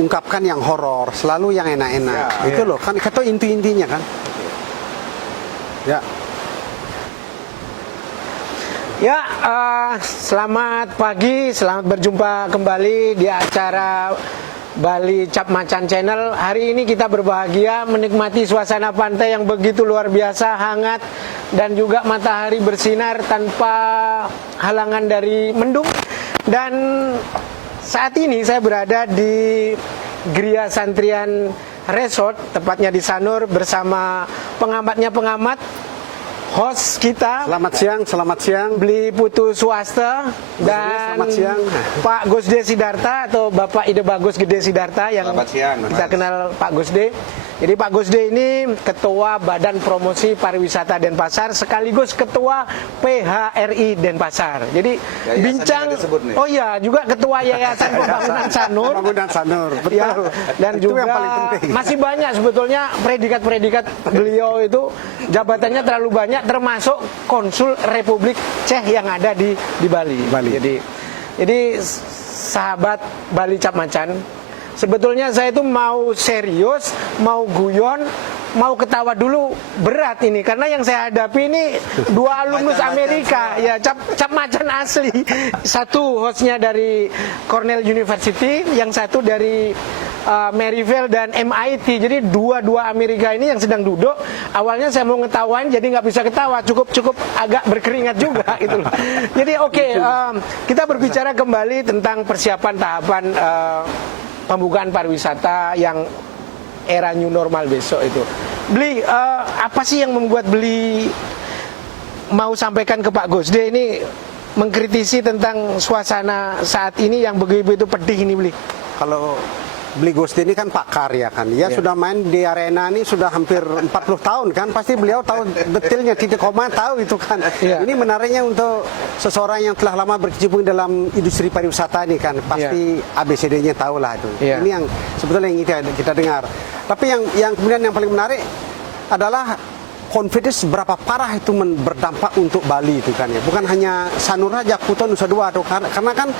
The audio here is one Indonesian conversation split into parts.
ungkapkan yang horor, selalu yang enak-enak. Itu loh, kan itu inti-intinya kan. Ya. Ya, selamat pagi, selamat berjumpa kembali di acara Bali Cap Macan Channel. Hari ini kita berbahagia menikmati suasana pantai yang begitu luar biasa, hangat, dan juga matahari bersinar tanpa halangan dari mendung. Dan saat ini saya berada di Gria Santrian Resort, tepatnya di Sanur, bersama pengamat, host kita. Selamat siang. Beli Putu Swasta dan selamat siang. Pak Gusde Sidarta atau Bapak Ide Bagus Gede Sidarta yang selamat siang, kita kenal Pak Gusde. Jadi Pak Gusde ini Ketua Badan Promosi Pariwisata Denpasar sekaligus Ketua PHRI Denpasar. Jadi Yayasan bincang, oh iya juga Ketua Yayasan Pembangunan Sanur. Pembangunan Sanur, betul. Ya, dan itu juga yang paling penting. masih banyak sebetulnya predikat-predikat beliau itu, jabatannya terlalu banyak, termasuk Konsul Republik Czech yang ada di Bali. Jadi sahabat Bali Cap Macan, sebetulnya saya itu mau serius, mau guyon, mau ketawa dulu berat ini, karena yang saya hadapi ini dua alumnus Amerika, ya cap macan asli. Satu hostnya dari Cornell University, yang satu dari Maryville dan MIT. Jadi dua Amerika ini yang sedang duduk. Awalnya saya mau ngetawain, jadi nggak bisa ketawa, cukup agak berkeringat juga gitu loh. Jadi oke, kita berbicara kembali tentang persiapan tahapan pembukaan pariwisata yang era new normal besok itu. Beli, apa sih yang membuat Beli mau sampaikan ke Pak Gusde ini mengkritisi tentang suasana saat ini yang begitu pedih ini, Beli? Kalau Beli Gusde ini kan pakar ya kan. Dia sudah main di arena ini sudah hampir 40 tahun kan. Pasti beliau tahu detailnya, titik koma tahu itu kan. Ini menariknya untuk seseorang yang telah lama berkecimpung dalam industri pariwisata ini kan. Pasti ABCD-nya tahu lah itu. Ini yang sebetulnya yang kita dengar. Tapi yang kemudian yang paling menarik adalah confidence berapa parah itu berdampak untuk Bali itu kan ya. Bukan hanya Sanur saja, Kuta, Nusa Dua tuh karena kan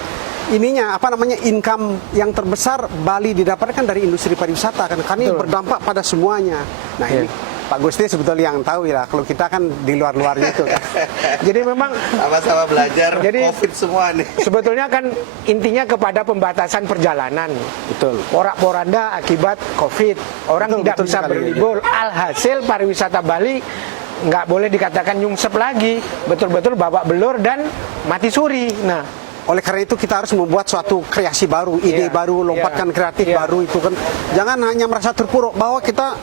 ininya income yang terbesar Bali didapatkan dari industri pariwisata kan. Karena ini berdampak pada semuanya. Nah, ini Pak Gusde sebetulnya yang tahu ya. Kalau kita kan di luar-luarnya itu kan. Jadi memang sama-sama belajar COVID semua nih. Sebetulnya kan intinya kepada pembatasan perjalanan. Betul. Porak-poranda akibat COVID. Orang tidak bisa berlibur. Alhasil pariwisata Bali nggak boleh dikatakan nyungsep lagi. Betul-betul babak belur dan mati suri. Nah, oleh karena itu kita harus membuat suatu kreasi baru, ide baru, lompatkan kreatif baru itu kan. Jangan hanya merasa terpuruk bahwa kita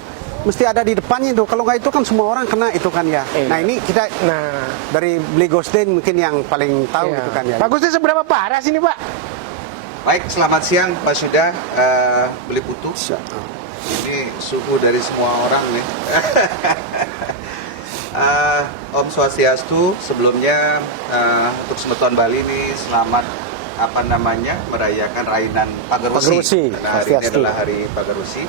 mesti ada di depannya itu. Kalau nggak itu kan semua orang kena itu kan ya. Nah ini kita dari Beli Gusde mungkin yang paling tahu gitu kan ya. Pak Gusde seberapa parah sini Pak? Baik, selamat siang Pak Sudah, Beli Putu. Ini suhu dari semua orang nih. Om Swastiastu, sebelumnya untuk Semeton Bali ini selamat merayakan Rainan Pagerusi. Nah, hari ini adalah hari Pagerusi.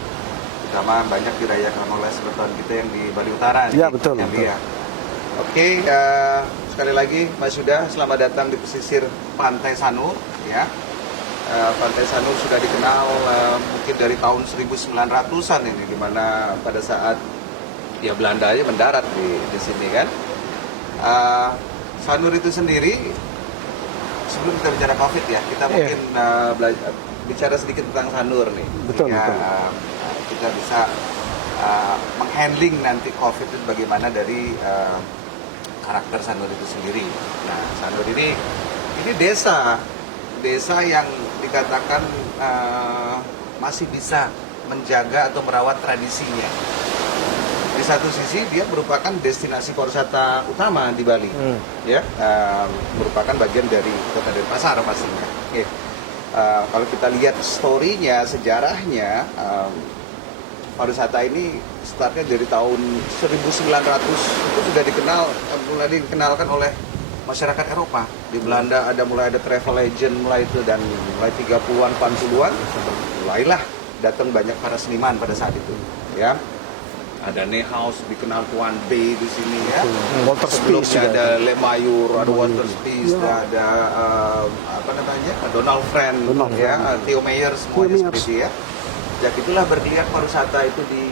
Pertama banyak dirayakan oleh Semeton kita yang di Bali Utara. Ya betul. Oke, sekali lagi Mas Sudah, selamat datang di pesisir Pantai Sanur. Ya, Pantai Sanur sudah dikenal mungkin dari tahun 1900-an ini, dimana pada saat Belanda aja mendarat di sini kan. Sanur itu sendiri, sebelum kita bicara COVID ya, kita mungkin bicara sedikit tentang Sanur nih. Betul. Kita bisa menghandling nanti COVID itu bagaimana dari karakter Sanur itu sendiri. Nah, Sanur ini desa yang dikatakan masih bisa menjaga atau merawat tradisinya. Di satu sisi dia merupakan destinasi pariwisata utama di Bali, merupakan bagian dari Kota Denpasar pastinya. Kalau kita lihat story-nya, sejarahnya, pariwisata ini startnya dari tahun 1900 itu sudah mulai dikenalkan oleh masyarakat Eropa. Di Belanda mulai ada travel agent dan mulai 30-an, 40-an mulailah datang banyak para seniman pada saat itu, ya. ada Nehaus dikenal Tuan B di sini ya. Walter Sebelumnya Spies juga. ada Lemayur, ada Walter Spies, ada apa namanya Donald Friend, ya, Theo Mayer semuanya seperti ya. Sejak itulah bergeliat pariwisata itu di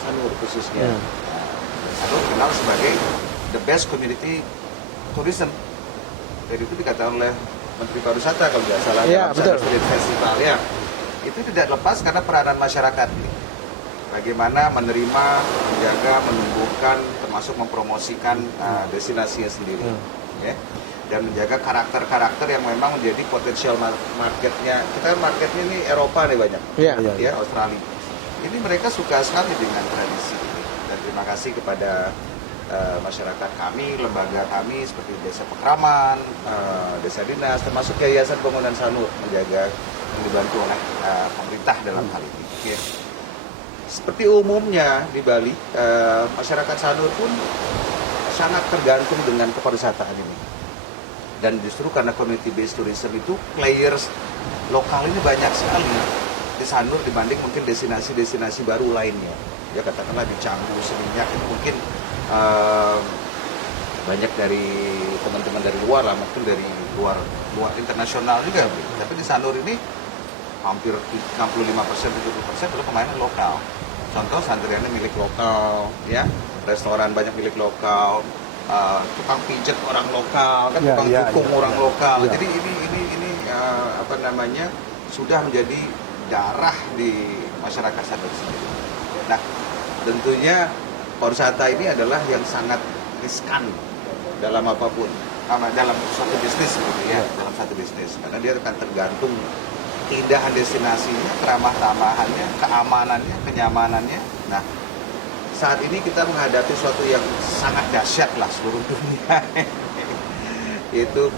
Sanur khususnya. Sanur dikenal sebagai the best community tourism. Jadi itu dikatakan oleh Menteri Pariwisata kalau tidak salah dalam Sanur Spirit Festival ya. Itu tidak lepas karena peranan masyarakat. Bagaimana menerima, menjaga, menumbuhkan, termasuk mempromosikan destinasinya sendiri, ya, dan menjaga karakter-karakter yang memang menjadi potensial marketnya. Kita kan marketnya ini Eropa nih banyak, ya, Australia. Ini mereka suka sekali dengan tradisi ini. Dan terima kasih kepada masyarakat kami, lembaga kami seperti Desa Pekraman, Desa Dinas, termasuk Yayasan Pembangunan Sanur menjaga yang dibantu oleh pemerintah dalam hal ini. Ya. Seperti umumnya di Bali, masyarakat Sanur pun sangat tergantung dengan kepariwisataan ini. Dan justru karena community based tourism itu players lokal ini banyak sekali di Sanur dibanding mungkin destinasi-destinasi baru lainnya. Ya katakanlah di Canggu, Seminyak itu mungkin banyak dari teman-teman dari luar lah, mungkin dari luar internasional juga. Tapi di Sanur ini hampir 65%, 70% adalah pemain lokal. Contoh Santriana milik lokal, ya, restoran banyak milik lokal, tukang pijat orang lokal, kan tukang dukung orang lokal. Jadi ini apa namanya sudah menjadi darah di masyarakat Sanur sendiri. Nah, tentunya pariwisata ini adalah yang sangat riskan dalam apapun, dalam suatu bisnis gitu ya, dalam satu bisnis, karena dia akan tergantung keindahan destinasinya, keramah-tamahannya, keamanannya, kenyamanannya. Nah, saat ini kita menghadapi sesuatu yang sangat dahsyat lah seluruh dunia, yaitu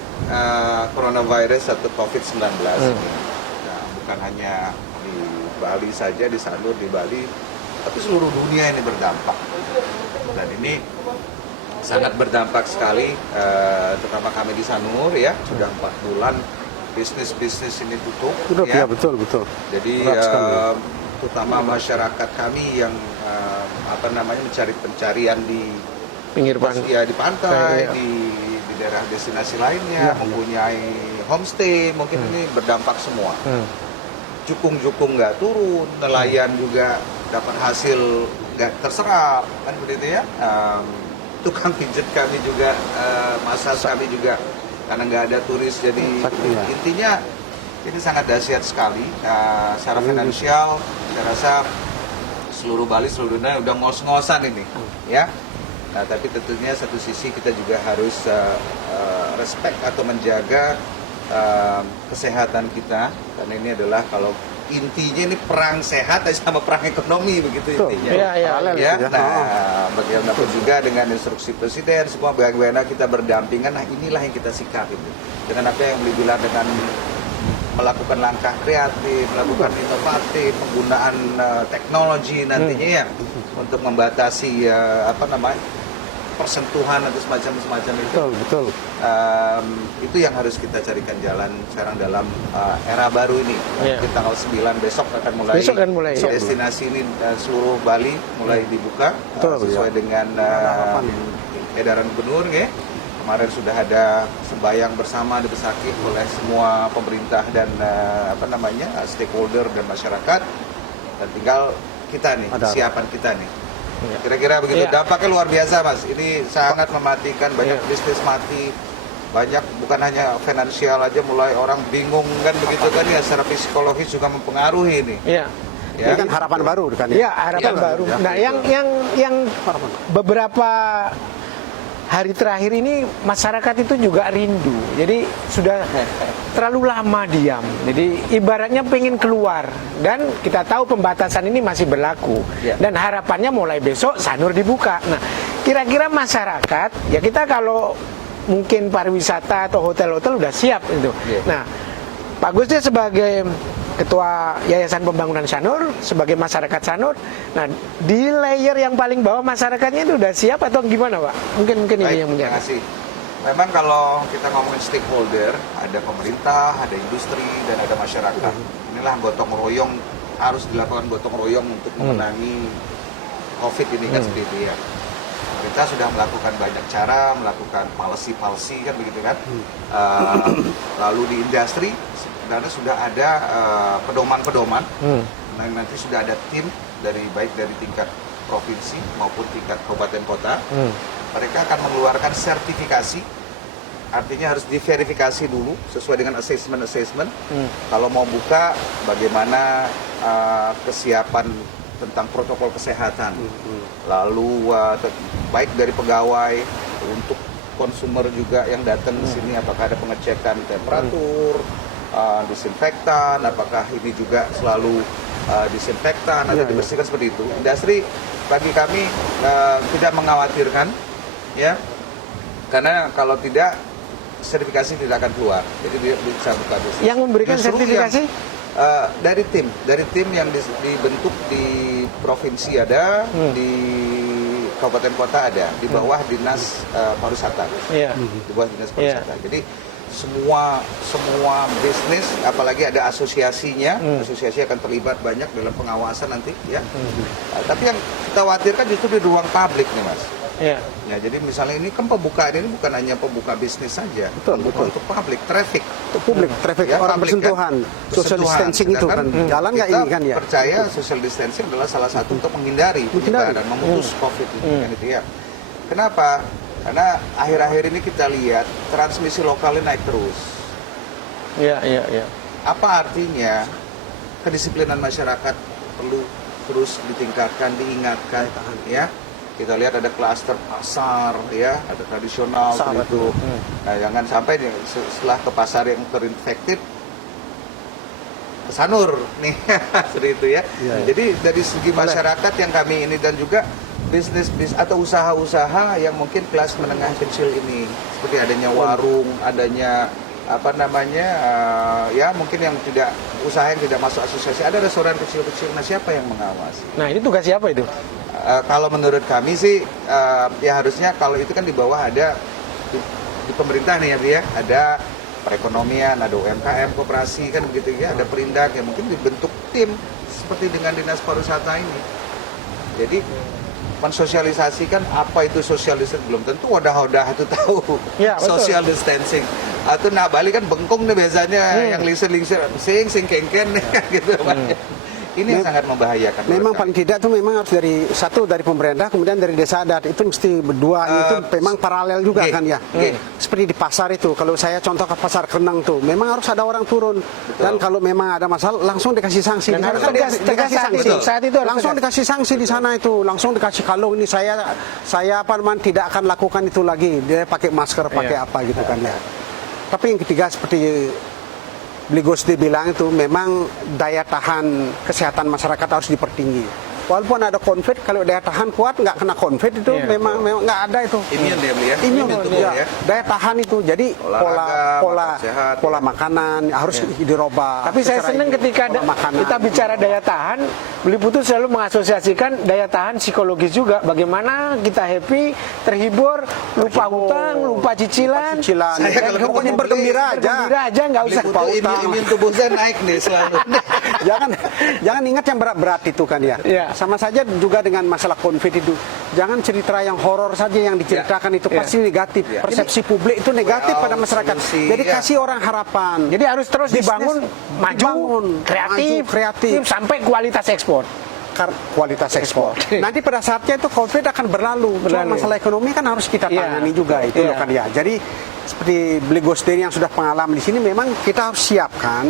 coronavirus atau COVID-19. Nah, bukan hanya di Bali saja, di Sanur, di Bali, tapi seluruh dunia ini berdampak. Dan ini sangat berdampak sekali, terutama kami di Sanur ya, sudah 4 bulan bisnis ini tutup, ya. Betul. Jadi terutama masyarakat kami yang apa namanya mencari pencarian di pinggir pantai, ya, di pantai, di daerah destinasi lainnya, mempunyai homestay, mungkin ini berdampak semua. Jukung nggak turun, nelayan juga dapat hasil nggak terserap, kan begitu ya. Tukang pijet kami juga, massage kami juga karena nggak ada turis, jadi intinya ini sangat dahsyat sekali. Secara finansial saya rasa seluruh Bali, seluruh dunia udah ngos-ngosan ini ya. Nah, tapi tentunya satu sisi kita juga harus respect atau menjaga kesehatan kita, karena ini adalah kalau intinya ini perang sehat sama perang ekonomi begitu intinya. Ya. Nah, bagaimanapun juga dengan instruksi presiden, semua bagaimana kita berdampingan. Nah, inilah yang kita sikapi dengan apa yang dibilang dengan melakukan langkah kreatif, melakukan inovatif, penggunaan teknologi nantinya ya untuk membatasi apa namanya persentuhan atau semacam itu. Betul. Itu yang harus kita carikan jalan sekarang dalam era baru ini. Mungkin tanggal 9 besok akan mulai destinasi ini seluruh Bali mulai dibuka sesuai dengan edaran gubernur ya. Kemarin sudah ada sembayang bersama di Besakih oleh semua pemerintah dan apa namanya stakeholder dan masyarakat. Dan tinggal kita nih, kesiapan kita nih. Kira-kira begitu. Dampaknya luar biasa, Mas. Ini sangat mematikan, banyak bisnis mati, banyak bukan hanya finansial aja, mulai orang bingung kan begitu kan ya, secara psikologis juga mempengaruhi ini. Ini kan harapan baru kan ya? Harapan baru. Nah, yang beberapa hari terakhir ini masyarakat itu juga rindu. Jadi sudah terlalu lama diam. Jadi ibaratnya pengen keluar, dan kita tahu pembatasan ini masih berlaku. Dan harapannya mulai besok Sanur dibuka. Nah, kira-kira masyarakat ya, kita kalau mungkin pariwisata atau hotel-hotel udah siap itu. Nah, Pak Gusnya sebagai Ketua Yayasan Pembangunan Sanur, sebagai masyarakat Sanur, nah di layer yang paling bawah masyarakatnya itu udah siap atau gimana, Pak? Mungkin ini yang menjadi. Terima kasih. Memang kalau kita ngomongin stakeholder, ada pemerintah, ada industri, dan ada masyarakat. Inilah gotong royong, harus dilakukan gotong royong untuk memenangi COVID ini kan seperti itu ya. Kita sudah melakukan banyak cara, melakukan policy kan begitu kan. Lalu di industri sebenarnya sudah ada pedoman-pedoman. Nanti sudah ada tim baik dari tingkat provinsi maupun tingkat kabupaten kota. Mereka akan mengeluarkan sertifikasi. Artinya harus diverifikasi dulu sesuai dengan assessment. Kalau mau buka, bagaimana kesiapan tentang protokol kesehatan. Lalu baik dari pegawai untuk konsumer juga yang datang di sini, apakah ada pengecekan temperatur, disinfektan, apakah ini juga selalu disinfektan atau dibersihkan seperti itu. Industri bagi kami tidak mengkhawatirkan, ya, karena kalau tidak sertifikasi tidak akan keluar, jadi dia bisa buka bisnis. Yang memberikan sertifikasi dari tim yang dibentuk di provinsi ada, di kabupaten kota ada, di bawah dinas pariwisata, di bawah dinas pariwisata. Jadi semua bisnis, apalagi ada asosiasinya, asosiasi akan terlibat banyak dalam pengawasan nanti, ya. Tapi yang kita khawatirkan justru di ruang publik nih, Mas. Ya, jadi misalnya ini kan pembukaan ini bukan hanya pembuka bisnis saja, betul. Untuk publik, traffic. Untuk publik, traffic ya, orang bersentuhan, social distancing itu kan jalan nggak ini kan ya. Percaya social distancing adalah salah satu untuk menghindari dan memutus COVID ini kan itu ya. Kenapa? Karena akhir-akhir ini kita lihat transmisi lokalnya naik terus. Iya. Apa artinya? Kedisiplinan masyarakat perlu terus ditingkatkan, diingatkan, ya. Kita lihat ada klaster pasar, ya, ada tradisional itu. Nah, jangan sampai setelah ke pasar yang terinfektif ke Sanur nih, seperti itu ya. Jadi dari segi masyarakat yang kami ini dan juga bisnis atau usaha-usaha yang mungkin kelas menengah kecil ini, seperti adanya warung, adanya apa namanya, ya mungkin yang tidak usaha yang tidak masuk asosiasi, ada restoran kecil-kecil. Nah, siapa yang mengawasi? Nah, ini tugas siapa itu? Kalau menurut kami sih ya harusnya kalau itu kan di bawah ada di pemerintah nih ya, ada perekonomian, ada UMKM, koperasi kan begitu ya, ada perindak ya, mungkin dibentuk tim seperti dengan dinas pariwisata ini. Jadi mensosialisasikan apa itu social distancing, belum tentu wadah-wadah itu tahu ya, social distancing. Atau Bali kan bengkong nih biasanya, yang lingsir-lingsir, sing kengken gitu. Ini yang sangat membahayakan. Memang paling tidak tuh memang harus dari pemerintah, kemudian dari desa adat, itu mesti berdua, itu memang paralel juga kan ya. Seperti di pasar itu, kalau saya contoh ke pasar Kenang tuh, memang harus ada orang turun. Dan kalau memang ada masalah langsung dikasih sanksi. Dan harus tegas saat itu langsung dikasih sanksi di sana itu, langsung dikasih kalung, ini saya apa namanya tidak akan lakukan itu lagi. Dia pakai masker, pakai apa gitu kan ya. Tapi yang ketiga seperti Beli Gusti bilang itu memang daya tahan kesehatan masyarakat harus dipertinggi. Walaupun ada COVID, kalau daya tahan kuat nggak kena COVID itu memang nggak ada itu. Imun dia beli ya. Imun ya. Daya tahan itu. Jadi pola makanan harus dirubah. Tapi saya senang ketika kita bicara daya tahan, Beli Putu selalu mengasosiasikan daya tahan psikologis juga. Bagaimana kita happy, terhibur, lupa hutang, lupa cicilan. Saya kalau pokoknya bergembira aja, nggak usah lupa utang. Imun tubuh saya naik nih selalu. jangan ingat yang berat-berat itu kan ya. Sama saja juga dengan masalah COVID itu. Jangan cerita yang horor saja yang diceritakan itu pasti negatif. Persepsi publik itu negatif pada masyarakat. Jadi kasih orang harapan. Jadi harus terus dibangun, maju, kreatif, sampai kualitas ekspor. Kualitas ekspor. Nanti pada saatnya itu COVID akan berlalu. Cuma masalah ekonomi kan harus kita tangani juga itu loh kan ya. Jadi seperti Beli Gusti yang sudah pengalaman di sini, memang kita harus siapkan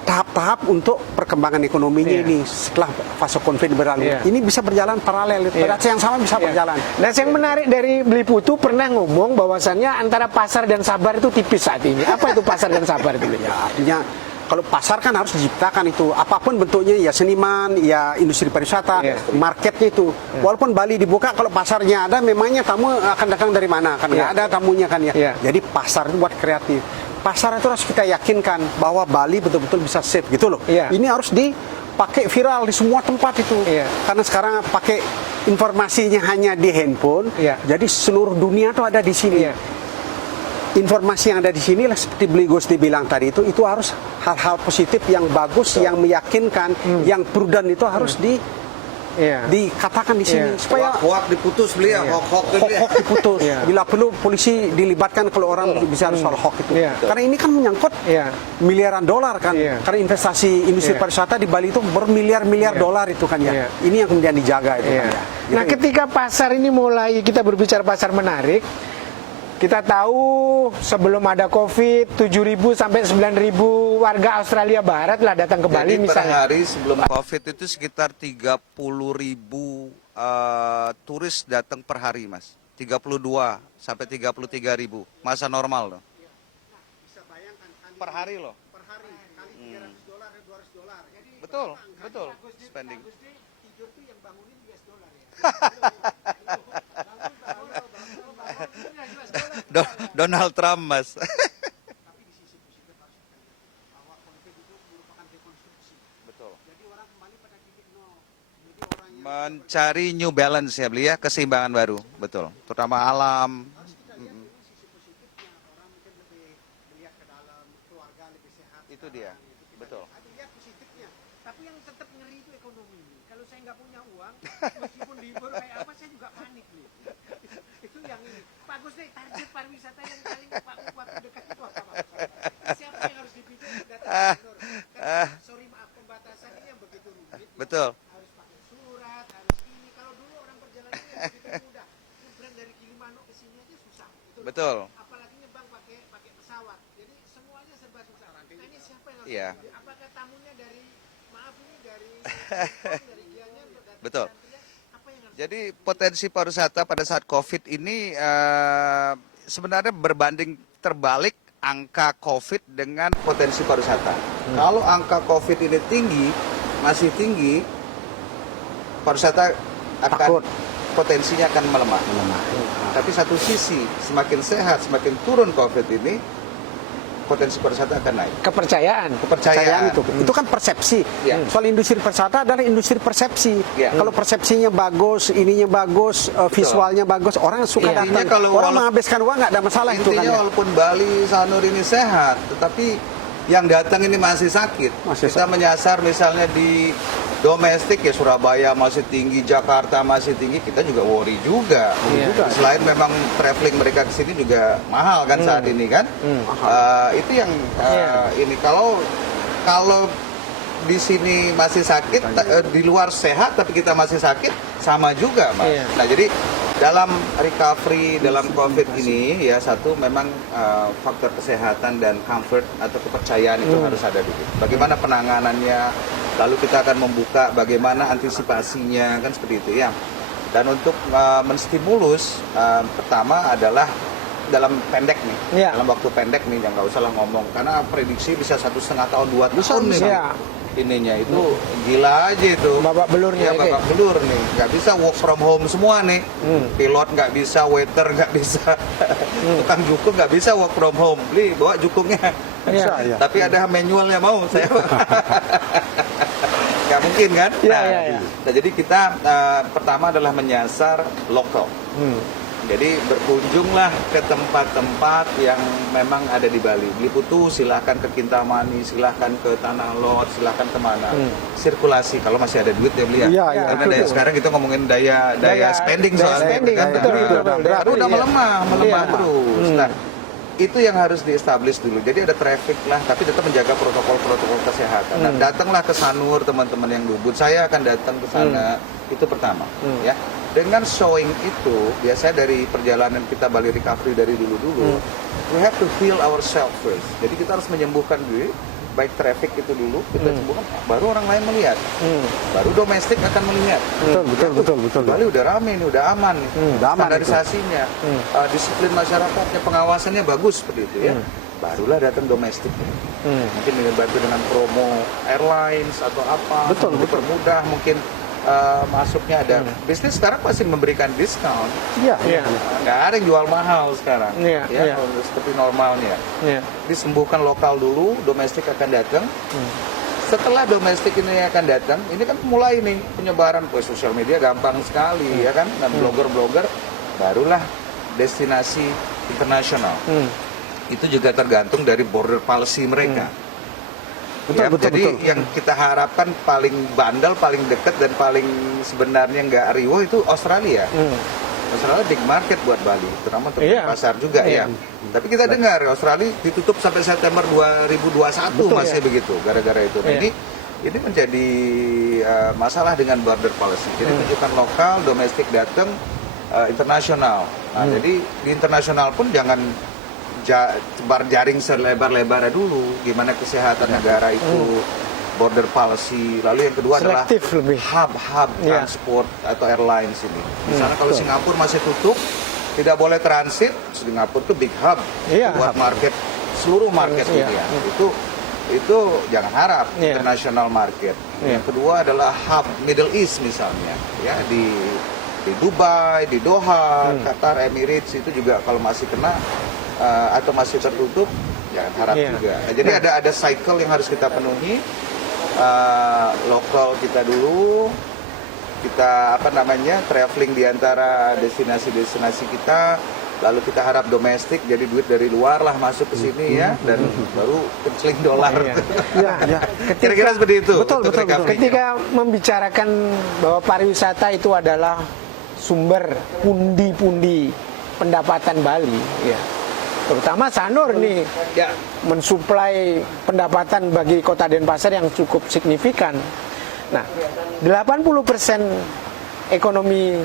tahap-tahap untuk perkembangan ekonominya ini setelah fase COVID berlalu. Ini bisa berjalan paralel, pada saat yang sama bisa berjalan. Dan yang menarik dari Beli Putu pernah ngomong bahwasannya antara pasar dan sabar itu tipis saat ini. Apa itu pasar dan sabar itu? Ya, artinya kalau pasar kan harus diciptakan itu, apapun bentuknya, ya seniman, ya industri pariwisata, marketnya itu. Walaupun Bali dibuka, kalau pasarnya ada, memangnya tamu akan datang dari mana? Kan nggak ada tamunya kan ya. Jadi pasar itu buat kreatif. Pasar itu harus kita yakinkan bahwa Bali betul-betul bisa safe gitu loh. Ini harus dipakai viral di semua tempat itu. Karena sekarang pakai informasinya hanya di handphone, jadi seluruh dunia tuh ada di sini. Informasi yang ada di sini lah seperti Beli Gusti bilang tadi itu harus hal-hal positif yang bagus, yang meyakinkan, yang prudent itu harus dikatakan di sini supaya hoak diputus beliau, hoak hoax diputus. Bila perlu polisi dilibatkan kalau orang bicara soal hoax itu. Karena ini kan menyangkut miliaran dolar kan. Karena investasi industri pariwisata di Bali itu bermiliar-miliar dolar itu kan ya. Ini yang kemudian dijaga itu kan ya. Nah, ketika pasar ini mulai, kita berbicara pasar menarik, kita tahu sebelum ada Covid 7.000 sampai 9.000 warga Australia Barat lah datang ke Bali. Jadi misalnya. per hari sebelum Covid itu sekitar 30.000 turis datang per hari, Mas. 32 sampai 33.000 masa normal loh. Per hari loh. Per hari kali $300 $200. Betul, betul. Spending. Donald Trump, Mas. Betul. Mencari new balance ya, beli ya, keseimbangan baru, betul. Terutama alam. Itu dia, betul. Tapi yang tetap ngeri itu ekonomi. Kalau saya nggak punya uang, meskipun libur kayak apa, saya juga panik nih. Itu yang ini. Pak Gus nih, target pariwisata yang paling waktu dekat itu apa, Pak? Siapa yang harus dipilih data gubernur? Sorry maaf, pembatasan ini yang begitu rumit. Betul. Harus pakai surat, harus ini. Kalau dulu orang perjalanan begitu mudah. Nyebrang dari Gilimanuk ke sini aja susah. Betul. Apalagi nyebrang pakai pesawat. Jadi semuanya serba susah. Nah, ini siapa yang harus Iya. dipilih? Apakah tamunya dari, maaf ini dari Gianyar, dari Betul. apa yang harus Jadi potensi pariwisata pada saat COVID ini sebenarnya berbanding terbalik angka COVID dengan potensi pariwisata. Kalau angka COVID ini tinggi, masih tinggi, pariwisata akan potensinya akan melemah. Tapi satu sisi, semakin sehat, semakin turun COVID ini, potensi pariwisata akan naik. kepercayaan? Kepercayaan itu kan persepsi. Ya. Soal industri pariwisata adalah industri persepsi. Ya. Kalau persepsinya bagus, ininya bagus, visualnya bagus, orang suka Iya. datang. Intinya kalau Orang walau- menghabiskan uang nggak ada masalah itu kan. Intinya Ya. walaupun Bali, Sanur ini sehat, tetapi yang datang ini masih sakit. Masih Kita menyasar misalnya di domestik ya Surabaya masih tinggi, Jakarta masih tinggi, kita juga worry juga. Iya. Selain memang traveling mereka ke sini juga mahal kan saat ini kan. Itu yang ini kalau di sini masih sakit, di luar sehat tapi kita masih sakit, sama juga, Mas. Iya. Nah, jadi dalam recovery dalam COVID ini ya satu memang faktor kesehatan dan comfort atau kepercayaan itu harus ada dulu. Bagaimana penanganannya, lalu kita akan membuka bagaimana antisipasinya kan seperti itu ya. Dan untuk menstimulus pertama adalah dalam pendek nih, Iya. dalam waktu pendek nih, yang nggak usah lah ngomong karena prediksi bisa 1,5 tahun 2 tahun nih. Iya. Ininya itu gila aja itu. Babak belurnya Ya, itu. babak belur nih. Nggak bisa work from home semua nih. Pilot nggak bisa, waiter nggak bisa, tukang jukung nggak bisa work from home. Beli bawa jukungnya. Iya. Iya. Tapi ada manualnya mau saya. Nggak mungkin kan? Iya, iya. Nah, jadi kita pertama adalah menyasar lokal. Jadi berkunjunglah ke tempat-tempat yang memang ada di Bali. Beli Putu silahkan ke Kintamani, silahkan ke Tanah Lot, silahkan kemana. Sirkulasi kalau masih ada duit ya beli ya. Iya, iya, Karena betul. daya, sekarang kita ngomongin daya spending daya soalnya. spending, kan. betul, betul, betul. Baru udah Iya. melemah Iya. terus. Nah, itu yang harus di-establish dulu. Jadi ada traffic lah, tapi tetap menjaga protokol-protokol kesehatan. Nah, datanglah ke Sanur teman-teman yang Ubud. Saya akan datang ke sana. Itu pertama, ya. Dengan showing itu, biasanya dari perjalanan kita Bali recovery dari dulu-dulu, we have to heal ourselves first. Jadi kita harus menyembuhkan diri, baik traffic itu dulu, kita sembuhkan, baru orang lain melihat. Baru domestik akan melihat. Betul. Bali udah rame nih, udah aman nih. Udah aman Standarisasinya, disiplin masyarakatnya, pengawasannya bagus seperti itu ya. Barulah datang domestik. Mungkin dibantu dengan promo airlines atau apa. Betul. Dipermudah mungkin masuknya ada. Bisnis sekarang pasti memberikan diskon. Iya. Iya. Nggak ada yang jual mahal sekarang. Iya, Ya, iya. seperti normalnya. Iya. Disembuhkan lokal dulu, domestik akan datang. Setelah domestik ini akan datang, ini kan mulai nih penyebaran ke sosial media gampang sekali ya kan, dan blogger-blogger, barulah destinasi internasional. Itu juga tergantung dari border policy mereka. Betul, betul, Jadi betul. yang kita harapkan paling bandel, paling dekat dan paling sebenarnya nggak riuh itu Australia. Australia big market buat Bali, terutama untuk Iya. pasar juga Iya. ya. Tapi kita dengar Australia ditutup sampai September 2021 Betul, masih ya. begitu gara-gara itu. Nah, Iya. ini menjadi masalah dengan border policy. Jadi tunjukkan lokal, domestik datang, internasional. Nah, jadi di internasional pun jangan sebar jaring selebar-lebarnya dulu. Gimana kesehatan negara itu, border policy. Lalu yang kedua Selektif adalah lebih. hub Iya. transport atau airlines ini. Misalnya kalau Singapura masih tutup, tidak boleh transit. Singapura itu big hub Iya, buat hub. market, seluruh market Iya. dunia. Itu jangan harap Iya. international market. Iya. Yang kedua adalah hub Middle East misalnya, ya di Dubai, di Doha, Qatar, Emirates itu juga kalau masih kena atau masih tertutup, jangan harap Iya. juga. Nah, jadi ada cycle yang harus kita penuhi. Lokal kita dulu, kita traveling di antara destinasi-destinasi kita, lalu kita harap domestik, jadi duit dari luar lah masuk ke sini ya, dan baru penceling dolar. Iya. Ya, ya. Kira-kira seperti itu. Betul, untuk betul, betul. recovery-nya. Ketika membicarakan bahwa pariwisata itu adalah sumber pundi-pundi pendapatan Bali, ya. Terutama Sanur nih Ya. mensuplai pendapatan bagi Kota Denpasar yang cukup signifikan. Nah, 80% ekonomi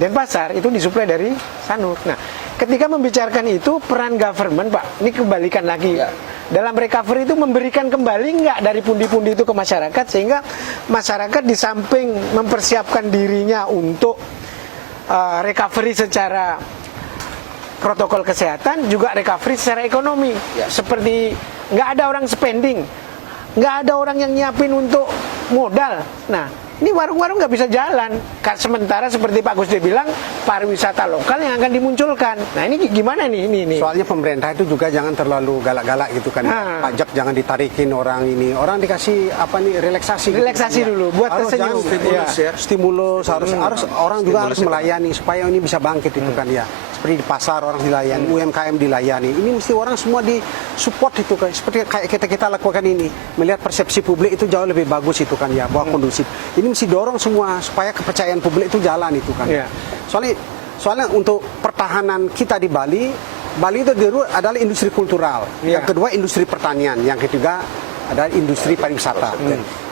Denpasar itu disuplai dari Sanur. Nah, ketika membicarakan itu peran government, Pak, ini kembalikan lagi. Ya. Dalam recovery itu memberikan kembali nggak dari pundi-pundi itu ke masyarakat, sehingga masyarakat di samping mempersiapkan dirinya untuk recovery secara protokol kesehatan, juga recovery secara ekonomi. Ya. Seperti nggak ada orang spending, nggak ada orang yang nyiapin untuk modal. Nah, ini warung-warung nggak bisa jalan. Sementara seperti Pak Gusde bilang, pariwisata lokal yang akan dimunculkan. Nah, ini gimana nih? Ini. Soalnya pemerintah itu juga jangan terlalu galak-galak gitu kan. Nah. Pajak jangan ditarikin orang ini. Orang dikasih relaksasi. Relaksasi gitu kan, dulu, buat harus tersenyum. jangan stimulus Iya. ya. Stimulus harus orang juga harus Stimulus melayani supaya ini bisa bangkit itu kan ya. Seperti di pasar orang dilayani, UMKM dilayani. Ini mesti orang semua di support itu kan. Seperti kayak kita lakukan ini. Melihat persepsi publik itu jauh lebih bagus itu kan ya, bahwa kondusif. Ini mesti dorong semua supaya kepercayaan publik itu jalan itu kan. Iya. Soalnya untuk pertahanan kita di Bali itu dulu adalah industri kultural. Iya. Yang kedua industri pertanian, yang ketiga adalah industri pariwisata.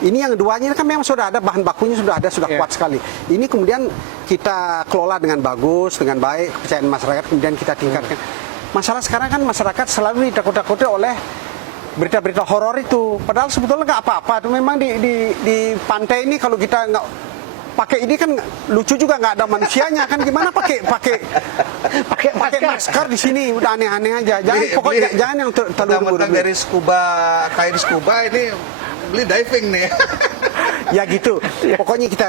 Ini yang keduanya kan memang sudah ada bahan bakunya sudah Iya. kuat sekali. Ini kemudian kita kelola dengan bagus, dengan baik kepercayaan masyarakat, kemudian kita tingkatkan. Masalah sekarang kan masyarakat selalu ditakut-takuti oleh berita-berita horor itu. Padahal sebetulnya nggak apa-apa. Itu memang di pantai ini kalau kita nggak pakai ini kan lucu juga, nggak ada manusianya kan, gimana pakai masker di sini udah aneh-aneh aja. Jangan pokoknya jangan yang terlalu Mentang-mentang dari kain scuba ini beli diving nih. ya gitu. Pokoknya kita